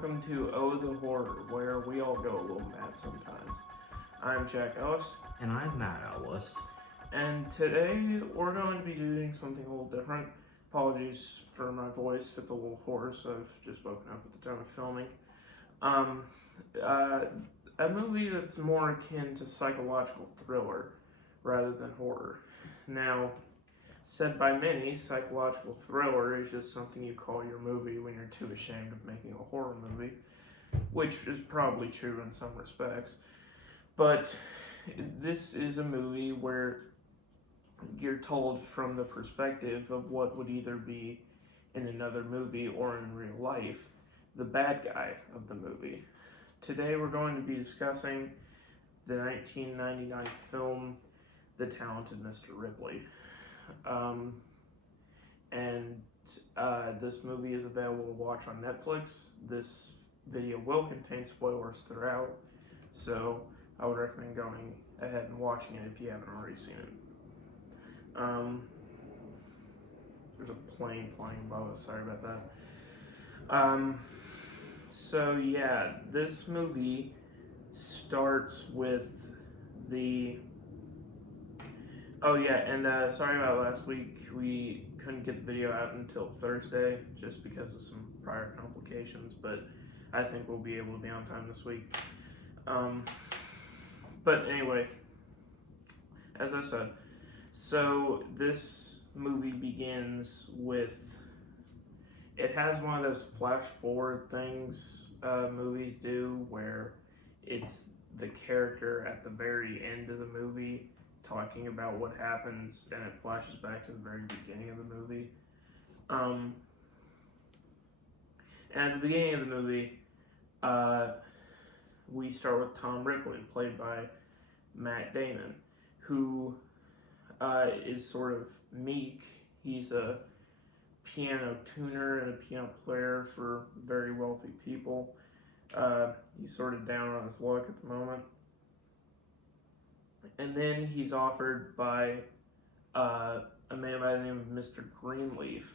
welcome to Oh the Horror, where we all go a little mad sometimes. I'm Jack Ellis, And I'm Matt Ellis. and today we're going to be doing something a little different. Apologies for my voice if it's a little hoarse, I've just woken up at the time of filming. A movie that's more akin to psychological thriller rather than horror. Now, said by many, psychological thriller is just something you call your movie when you're too ashamed of making a horror movie, which is probably true in some respects. But this is a movie where you're told from the perspective of what would either be in another movie or in real life, the bad guy of the movie. Today we're going to be discussing the 1999 film, The Talented Mr. Ripley. This movie is available to watch on Netflix. This video will contain spoilers throughout, so I would recommend going ahead and watching it if you haven't already seen it. There's a plane flying above us, sorry about that. So yeah, this movie starts with the... Oh yeah, and sorry about last week. We couldn't get the video out until Thursday just because of some prior complications, but I think we'll be able to be on time this week. But anyway, as I said, so this movie begins with, it has one of those flash forward things movies do where it's the character at the very end of the movie talking about what happens, and it flashes back to the very beginning of the movie. And at the beginning of the movie, we start with Tom Ripley, played by Matt Damon, who is sort of meek. He's a piano tuner and a piano player for very wealthy people. He's sort of down on his luck at the moment. And then he's offered by a man by the name of Mr. Greenleaf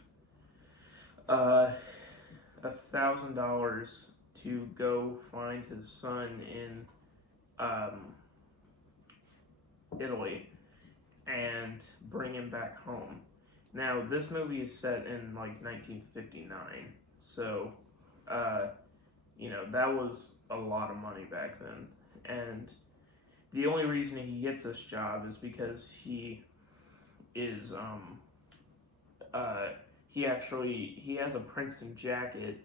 $1,000 to go find his son in Italy and bring him back home. Now, this movie is set in like 1959, so that was a lot of money back then. And the only reason he gets this job is because he is he has a Princeton jacket,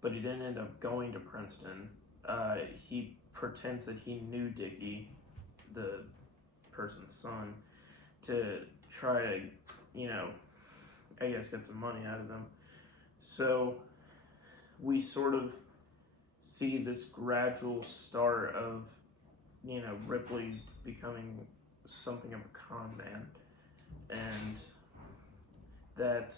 but he didn't end up going to Princeton. He pretends that he knew Dickie, the person's son, to try to, I guess get some money out of them. So we sort of see this gradual start of, Ripley becoming something of a con man. And that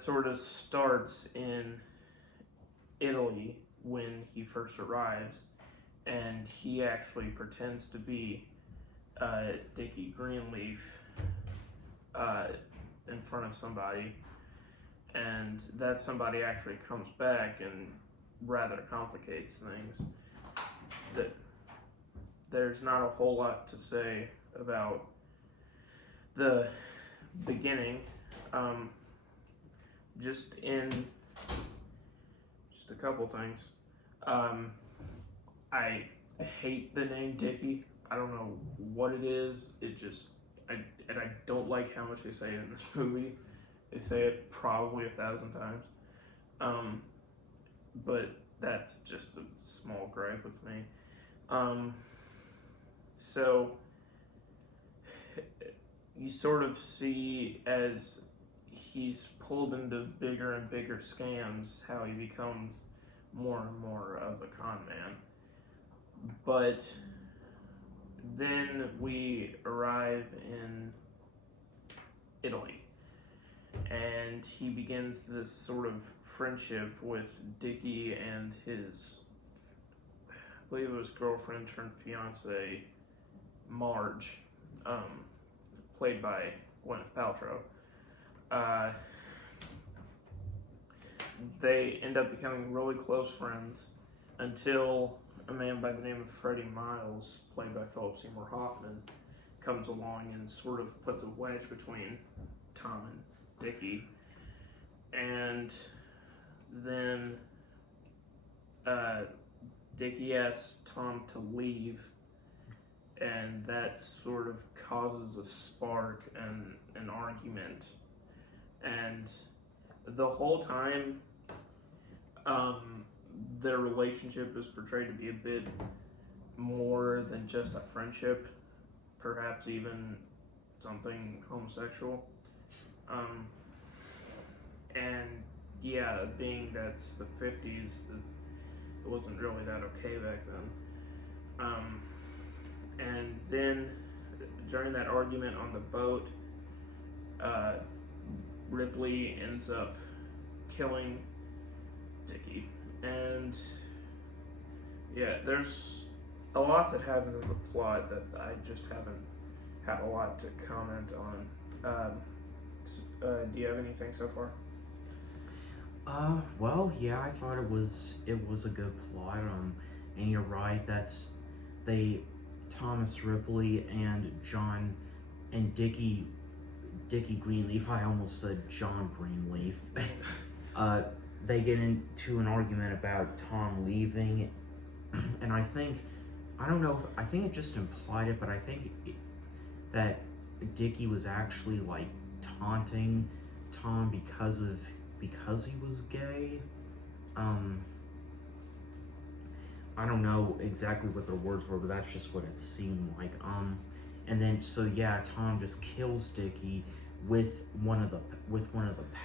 sort of starts in Italy when he first arrives, and he actually pretends to be Dickie Greenleaf in front of somebody, and that somebody actually comes back and rather complicates things. There's not a whole lot to say about the beginning. Just a couple things. I hate the name Dickie. I don't know what it is. I don't like how much they say it in this movie. They say it probably 1,000 times. But that's just a small gripe with me. So you sort of see as he's pulled into bigger and bigger scams how he becomes more and more of a con man. But then we arrive in Italy, and he begins this sort of friendship with Dickie and his, I believe it was girlfriend turned fiance, Marge, played by Gwyneth Paltrow. they end up becoming really close friends until a man by the name of Freddy Miles, played by Philip Seymour Hoffman, comes along and sort of puts a wedge between Tom and Dickie. And then Dickie asks Tom to leave, and that sort of causes a spark and an argument. And the whole time, their relationship is portrayed to be a bit more than just a friendship, perhaps even something homosexual. And yeah, being that's the 50s, it wasn't really that okay back then. And then during that argument on the boat, Ripley ends up killing Dickie. And yeah, there's a lot that happens in the plot that I just haven't had a lot to comment on. Do you have anything so far? Well, yeah, I thought it was a good plot. And you're right. Thomas Ripley and John and Dickie Greenleaf. I almost said John Greenleaf. They get into an argument about Tom leaving, and I think it just implied it, but I think that Dickie was actually like taunting Tom because he was gay. I don't know exactly what the words were, but that's just what it seemed like. And then so yeah, Tom just kills Dickie with one of the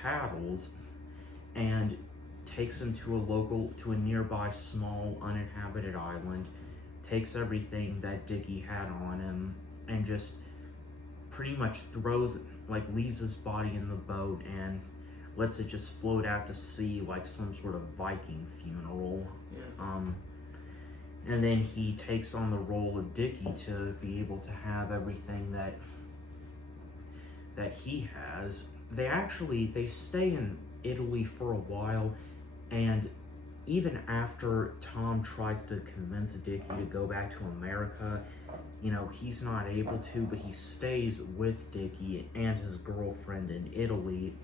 paddles, and takes him to a nearby small uninhabited island, takes everything that Dickie had on him, and just pretty much leaves his body in the boat and lets it just float out to sea like some sort of Viking funeral. Yeah. And then he takes on the role of Dickie to be able to have everything that he has. They stay in Italy for a while, and even after Tom tries to convince Dickie to go back to America, he's not able to, but he stays with Dickie and his girlfriend in Italy,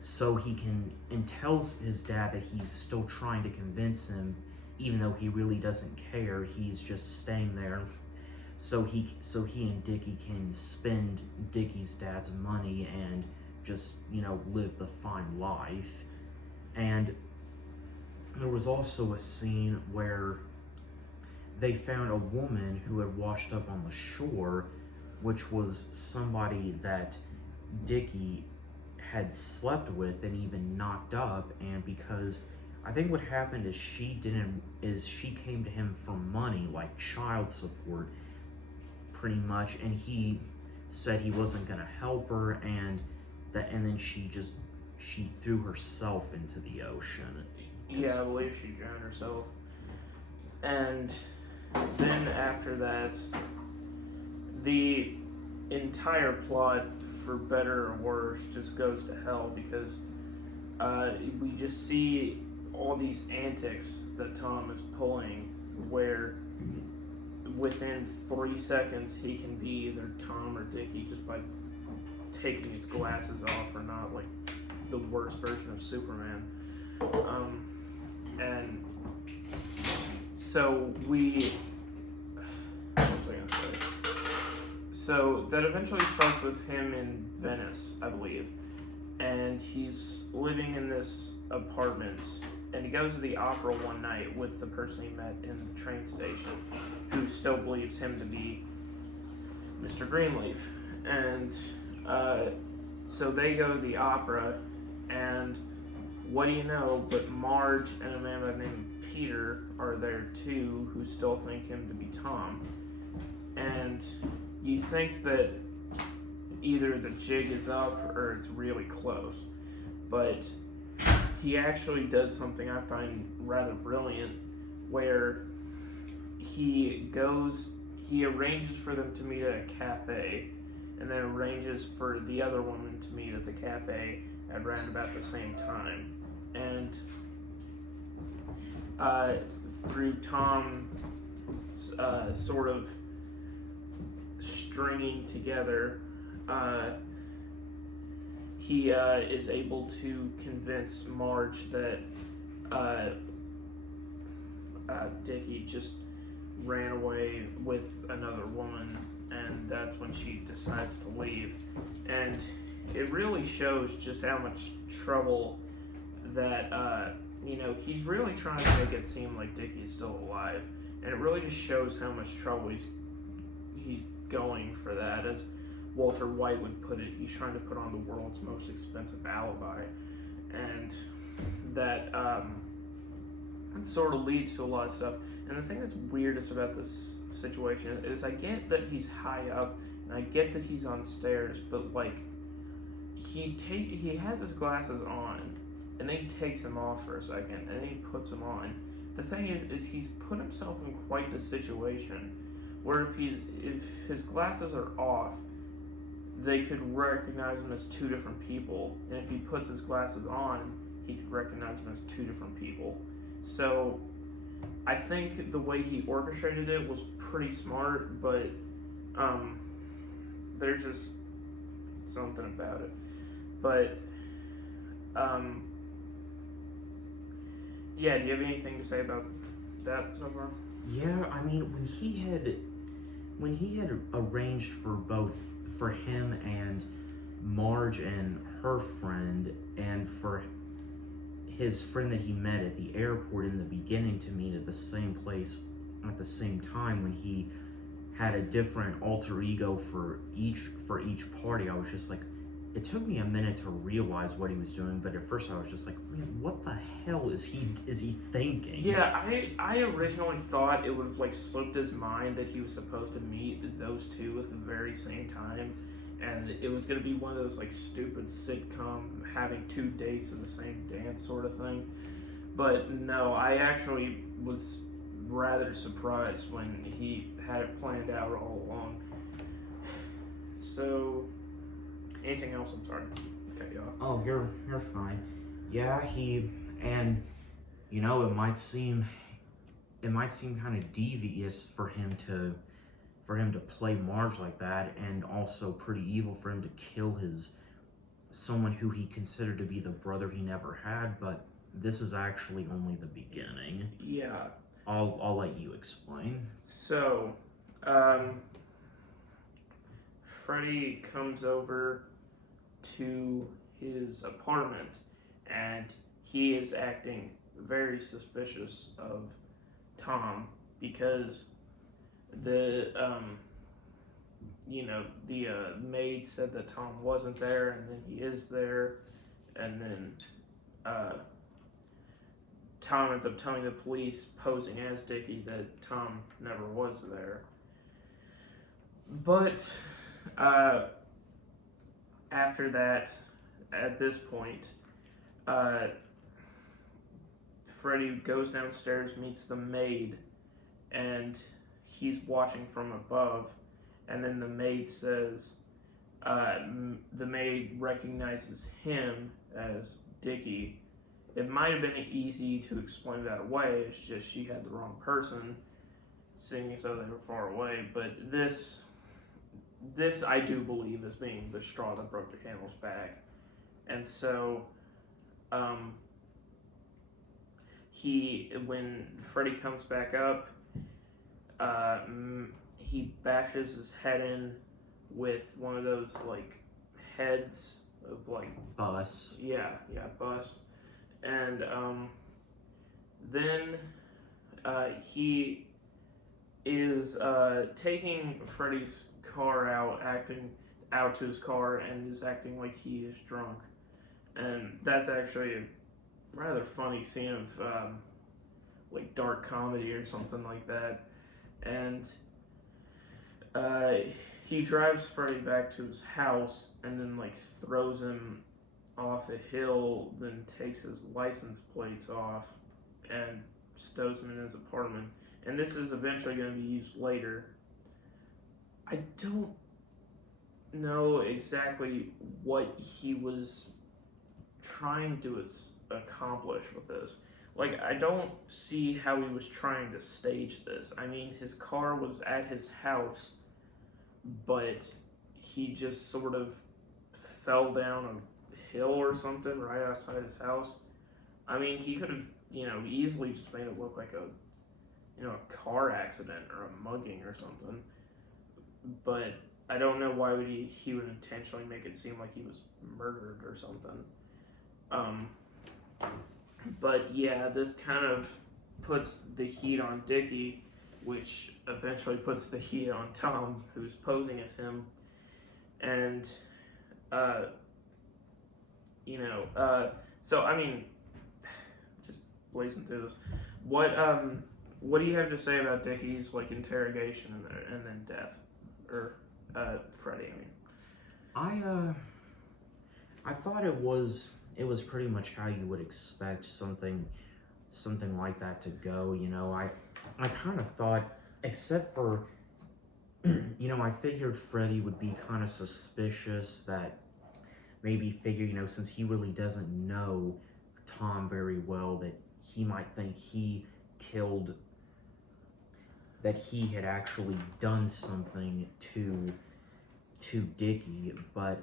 so and tells his dad that he's still trying to convince him, even though he really doesn't care. He's just staying there so he and Dickie can spend Dickie's dad's money and just live the fine life. And there was also a scene where they found a woman who had washed up on the shore, which was somebody that Dickie had slept with and even knocked up. And because I think what happened is she came to him for money, like child support, pretty much, and he said he wasn't gonna help her, and then she threw herself into the ocean. Yeah, I believe she drowned herself. And then after that, the entire plot, for better or worse, just goes to hell because we just see all these antics that Tom is pulling, where within 3 seconds he can be either Tom or Dickie just by taking his glasses off, or not, like the worst version of Superman. And so what was I gonna say? So that eventually starts with him in Venice, I believe, and he's living in this apartment, and he goes to the opera one night with the person he met in the train station, who still believes him to be Mr. Greenleaf. And so they go to the opera, and what do you know, but Marge and a man by the name of Peter are there too, who still think him to be Tom. And you think that either the jig is up or it's really close, but he actually does something I find rather brilliant, where he arranges for them to meet at a cafe, and then arranges for the other woman to meet at the cafe at around about the same time. and through Tom sort of stringing together, he is able to convince Marge that Dickie just ran away with another woman, and that's when she decides to leave. And it really shows just how much trouble that, he's really trying to make it seem like Dickie is still alive. And it really just shows how much trouble he's going for that. As Walter White would put it, he's trying to put on the world's most expensive alibi. And that it sort of leads to a lot of stuff. And the thing that's weirdest about this situation is I get that he's high up, and I get that he's on stairs, but like he has his glasses on, and then he takes them off for a second, and then he puts them on. The thing is he's put himself in quite the situation where if his glasses are off, they could recognize him as two different people, and if he puts his glasses on, he could recognize him as two different people. So I think the way he orchestrated it was pretty smart, but there's just something about it. But yeah, do you have anything to say about that so far? Yeah, I mean, when he had arranged for him and Marge and her friend, and for his friend that he met at the airport in the beginning to meet at the same place at the same time, when he had a different alter ego for each party, I was just like, it took me a minute to realize what he was doing, but at first I was just like, man, what the hell is he thinking? Yeah, I originally thought it would have like slipped his mind that he was supposed to meet those two at the very same time, and it was going to be one of those like stupid sitcom having 2 dates in the same dance sort of thing. But no, I actually was rather surprised when he had it planned out all along. So, anything else? I'm sorry. Okay, y'all. Oh, you're fine. Yeah, and it might seem kind of devious for him to play Marge like that, and also pretty evil for him to kill someone who he considered to be the brother he never had, but this is actually only the beginning. Yeah. I'll let you explain. So, Freddy comes over to his apartment, and he is acting very suspicious of Tom because the maid said that Tom wasn't there, and then he is there, and then Tom ends up telling the police, posing as Dickie, that Tom never was there. But after that, at this point, Freddy goes downstairs, meets the maid, and he's watching from above, and then the maid says, the maid recognizes him as Dickie. It might have been easy to explain that away, it's just she had the wrong person, seeing as though they were far away, but this I do believe is being the straw that broke the camel's back. And so, when Freddy comes back up, he bashes his head in with one of those, like, heads of, like... Bus. Yeah, bus. And, then, he is, taking Freddy's car out to his car, and is acting like he is drunk. And that's actually a rather funny scene of, like, dark comedy or something like that. And he drives Freddy back to his house, and then, like, throws him off a hill, then takes his license plates off and stows him in his apartment. And this is eventually going to be used later. I don't know exactly what he was trying to accomplish with this. Like, I don't see how he was trying to stage this. I mean, his car was at his house, but he just sort of fell down a hill or something right outside his house. I mean, he could have, easily just made it look like a car accident or a mugging or something. But I don't know why he would intentionally make it seem like he was murdered or something. But yeah, this kind of puts the heat on Dickie, which eventually puts the heat on Tom, who's posing as him. And, so I mean, just blazing through this. What do you have to say about Dickie's interrogation and then death, or Freddy? I mean, I thought it was pretty much how you would expect something like that to go. I kind of thought, except for, I figured Freddy would be kind of suspicious, that maybe figure, since he really doesn't know Tom very well, that he might think that he had actually done something to Dickie. But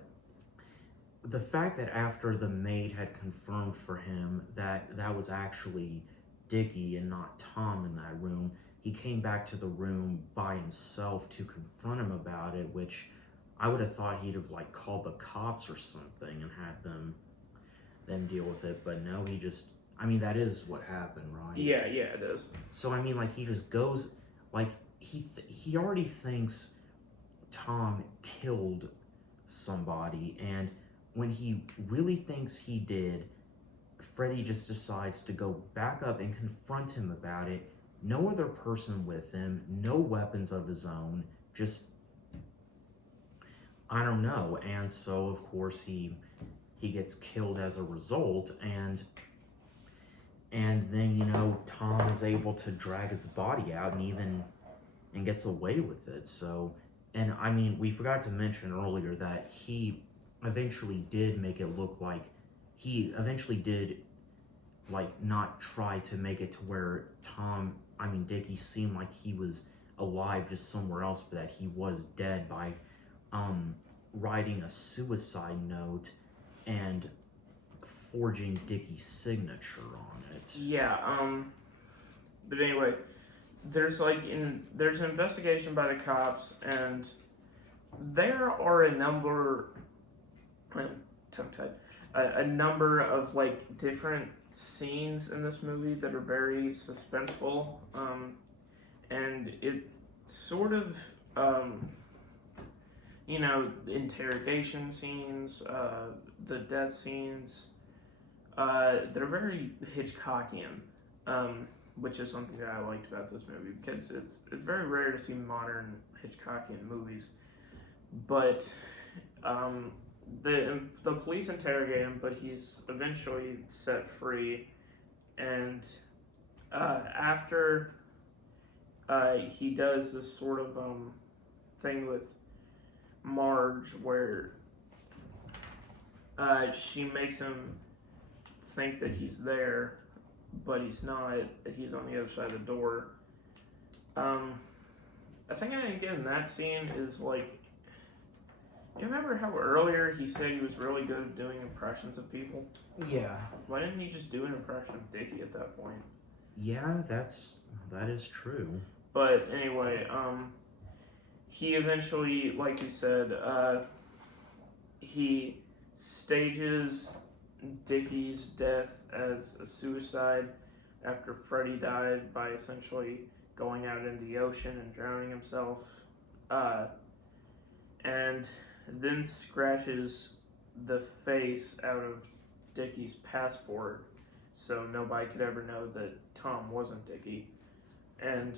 the fact that after the maid had confirmed for him that that was actually Dickie and not Tom in that room, he came back to the room by himself to confront him about it, which I would have thought he'd have called the cops or something and had them deal with it. But no, he just, that is what happened, right? Yeah, it is. So he just goes, he already thinks Tom killed somebody, and when he really thinks he did, Freddy just decides to go back up and confront him about it. No other person with him, no weapons of his own, just, I don't know. And so, of course, he gets killed as a result, and then, Tom is able to drag his body out and gets away with it. So, and we forgot to mention earlier that he eventually did make it look like he eventually did not try to make it to where Dickie seemed like he was alive just somewhere else, but that he was dead, by writing a suicide note and forging Dickie's signature on it. Yeah, but anyway, there's an investigation by the cops, and there are a number of different scenes in this movie that are very suspenseful, and it sort of interrogation scenes, the death scenes, they're very Hitchcockian, which is something that I liked about this movie, because it's very rare to see modern Hitchcockian movies. But the police interrogate him, but he's eventually set free, and after he does this sort of thing with Marge, where she makes him think that he's there, but he's not, that he's on the other side of the door. I think again that scene is you remember how earlier he said he was really good at doing impressions of people? Yeah. Why didn't he just do an impression of Dickie at that point? Yeah, that is true. But anyway, he eventually, like you said, he stages Dickie's death as a suicide after Freddy died by essentially going out in the ocean and drowning himself, and then scratches the face out of Dickie's passport so nobody could ever know that Tom wasn't Dickie. And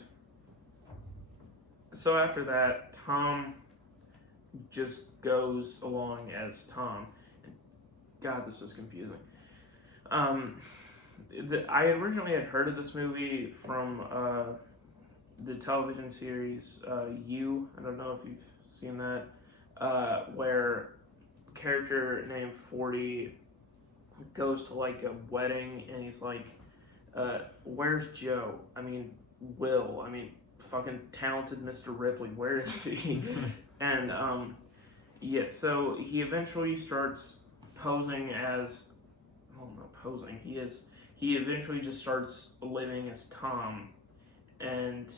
so after that, Tom just goes along as Tom. God, this is confusing. I originally had heard of this movie from the television series You. I don't know if you've seen that, where a character named 40 goes to like a wedding and he's like, where's Joe? I mean, Will. I mean, fucking talented Mr. Ripley. Where is he? And yeah, so he eventually starts posing as, well, not posing. He eventually just starts living as Tom, and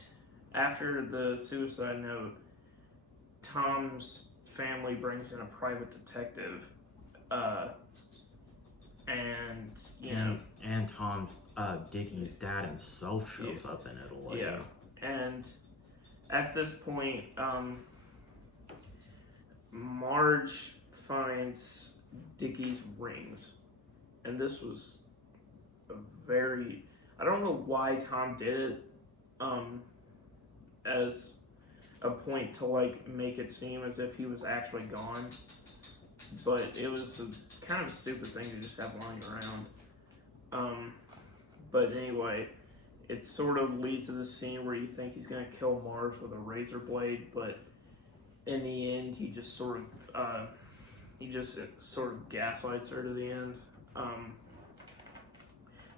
after the suicide note, Tom's family brings in a private detective, and you know, and Tom, Dickie's dad himself shows up in Italy. Yeah, and at this point, Marge finds Dickies rings, and this was a very, I don't know why Tom did it, as a point to like make it seem as if he was actually gone, but it was a kind of a stupid thing to just have lying around. But anyway, it sort of leads to the scene where you think he's gonna kill Marge with a razor blade, but in the end, he just sort of gaslights her to the end.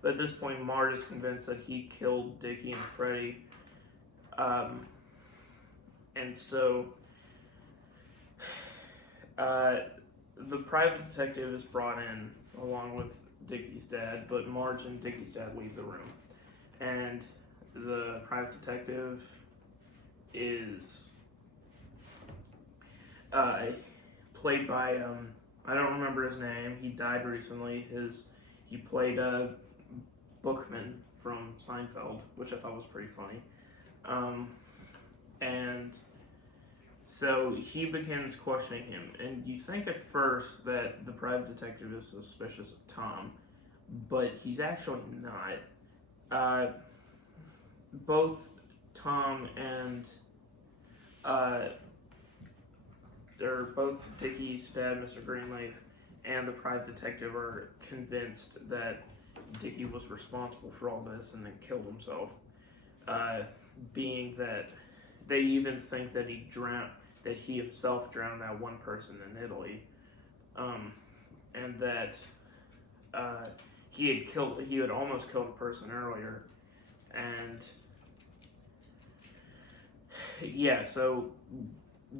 But at this point, Marge is convinced that he killed Dickie and Freddy, and so the private detective is brought in along with Dickie's dad, but Marge and Dickie's dad leave the room, and the private detective is played by I don't remember his name. He died recently. He played Bookman from Seinfeld, which I thought was pretty funny. And so he begins questioning him, and you think at first that the private detective is suspicious of Tom, but he's actually not. Both Tom and they're both Dickie's dad, Mr. Greenleaf, and the private detective are convinced that Dickie was responsible for all this and then killed himself. Being that they even think that he himself drowned that one person in Italy, and that he had almost killed a person earlier, and yeah, so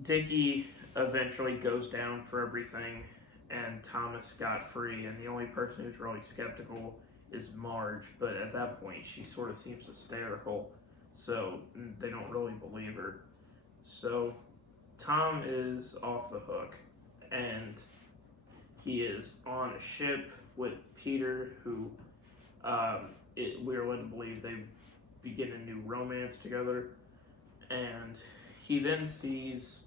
Dickie eventually goes down for everything, and Thomas got free, and the only person who's really skeptical is Marge, but at that point she sort of seems hysterical, so they don't really believe her. So Tom is off the hook, and he is on a ship with Peter, who we're led to believe they begin a new romance together, and he then sees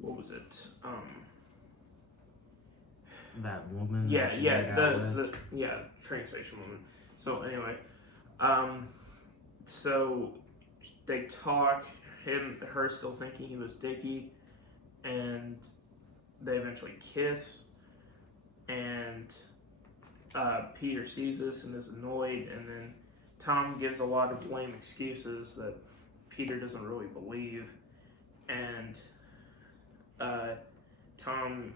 what was it? That woman. The train station woman. So anyway, so they talk. Her still thinking he was Dickie, and they eventually kiss. And Peter sees this and is annoyed, and then Tom gives a lot of lame excuses that Peter doesn't really believe, and Tom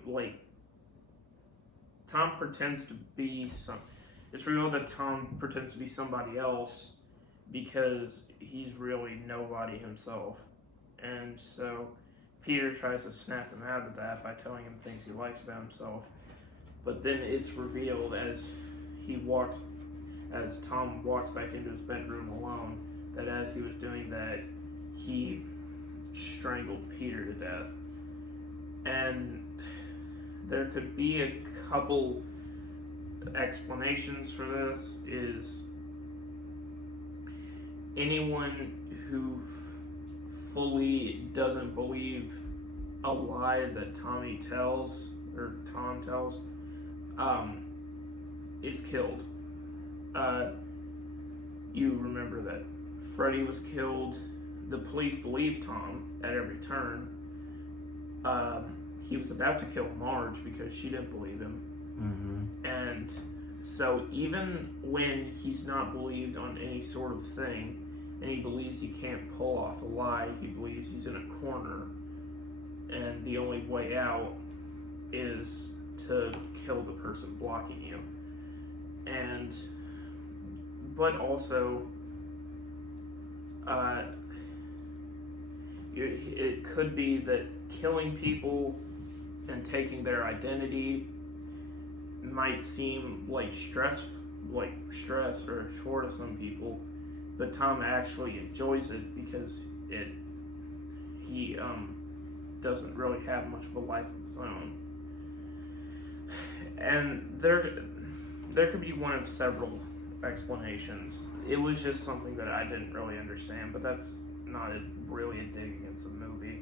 pretends to be it's revealed that Tom pretends to be somebody else because he's really nobody himself, and so Peter tries to snap him out of that by telling him things he likes about himself, but then it's revealed as Tom walks back into his bedroom alone, that as he was doing that, he strangled Peter to death. And there could be a couple explanations for this. Is anyone who fully doesn't believe a lie that Tom tells, is killed. You remember that Freddy was killed. The police believed Tom at every turn. He was about to kill Marge because she didn't believe him. Mm-hmm. And so even when he's not believed on any sort of thing, and he believes he can't pull off a lie, he believes he's in a corner, and the only way out is to kill the person blocking you. But also, it could be that killing people and taking their identity might seem like stress or chore to some people, but Tom actually enjoys it because he doesn't really have much of a life of his own. And there could be one of several explanations. It was just something that I didn't really understand, but that's not really a dig against the movie.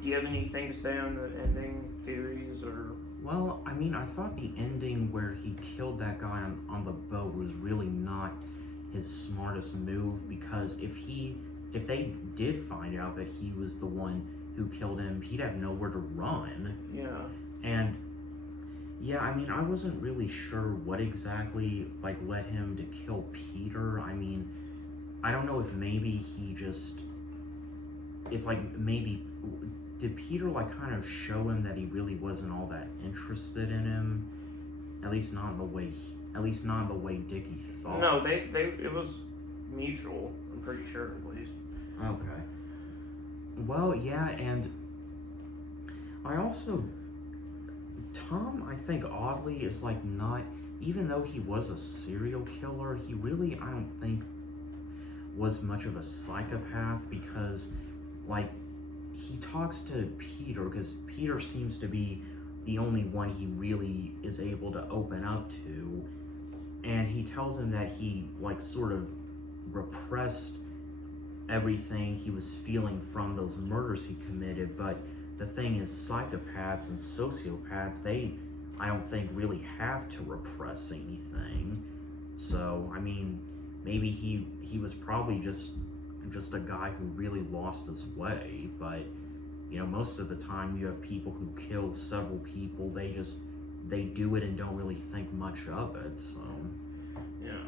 Do you have anything to say on the ending theories or? Well, I mean, I thought the ending where he killed that guy on the boat was really not his smartest move, because if they did find out that he was the one who killed him, he'd have nowhere to run. Yeah. And yeah, I mean, I wasn't really sure what exactly led him to kill Peter. I mean, I don't know if maybe he just maybe did Peter kind of show him that he really wasn't all that interested in him, at least not in the way Dickie thought. No, it was mutual, I'm pretty sure, at least. Okay. Well, yeah, and Tom, I think, oddly, is not, even though he was a serial killer, he really, I don't think, was much of a psychopath, because, he talks to Peter, because Peter seems to be the only one he really is able to open up to, and he tells him that he, sort of repressed everything he was feeling from those murders he committed. But the thing is, psychopaths and sociopaths, I don't think really have to repress anything. So, I mean, maybe he was probably just a guy who really lost his way. But, most of the time you have people who kill several people, they do it and don't really think much of it, so. Yeah.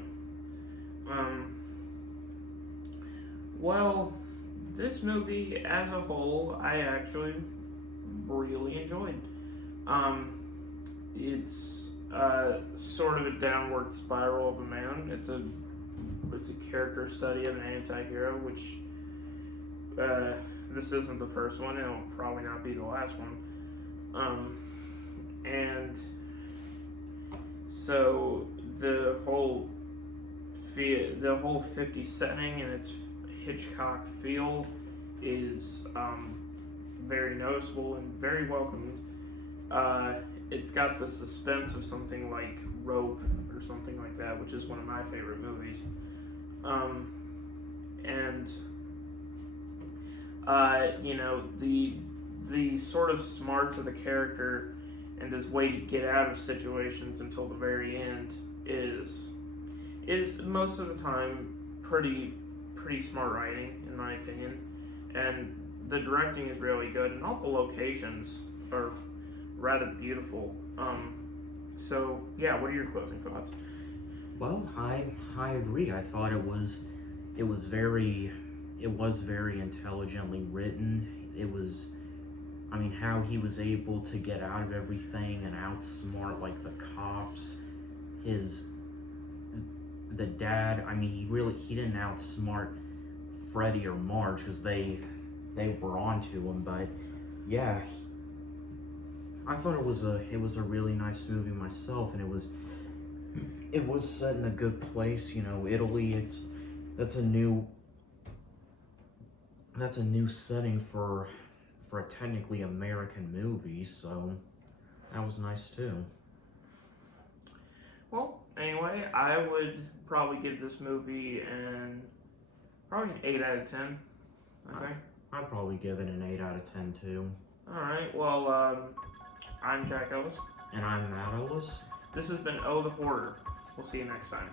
Well, this movie as a whole, I actually really enjoyed. It's sort of a downward spiral of a man. It's a character study of an anti-hero, which this isn't the first one. It'll probably not be the last one. And so the whole 50s setting and its Hitchcock feel is very noticeable and very welcomed. It's got the suspense of something like Rope or something like that, which is one of my favorite movies. The sort of smarts of the character and his way to get out of situations until the very end is most of the time pretty smart writing, in my opinion. And the directing is really good, and all the locations are rather beautiful. So yeah, what are your closing thoughts? Well, I agree. I thought it was very intelligently written. It was, I mean, how he was able to get out of everything and outsmart the cops. The dad, I mean, he didn't outsmart Freddy or Marge, because they were onto him. But yeah, I thought it was a really nice movie myself, and it was set in a good place. Italy. That's a new setting for a technically American movie, so that was nice too. Well, anyway, I would probably give this movie probably an 8 out of 10, I think. I'd probably give it an 8 out of 10 too. Alright, well, I'm Jack Ellis. And I'm Matt Ellis. This has been Oh the Horror. We'll see you next time.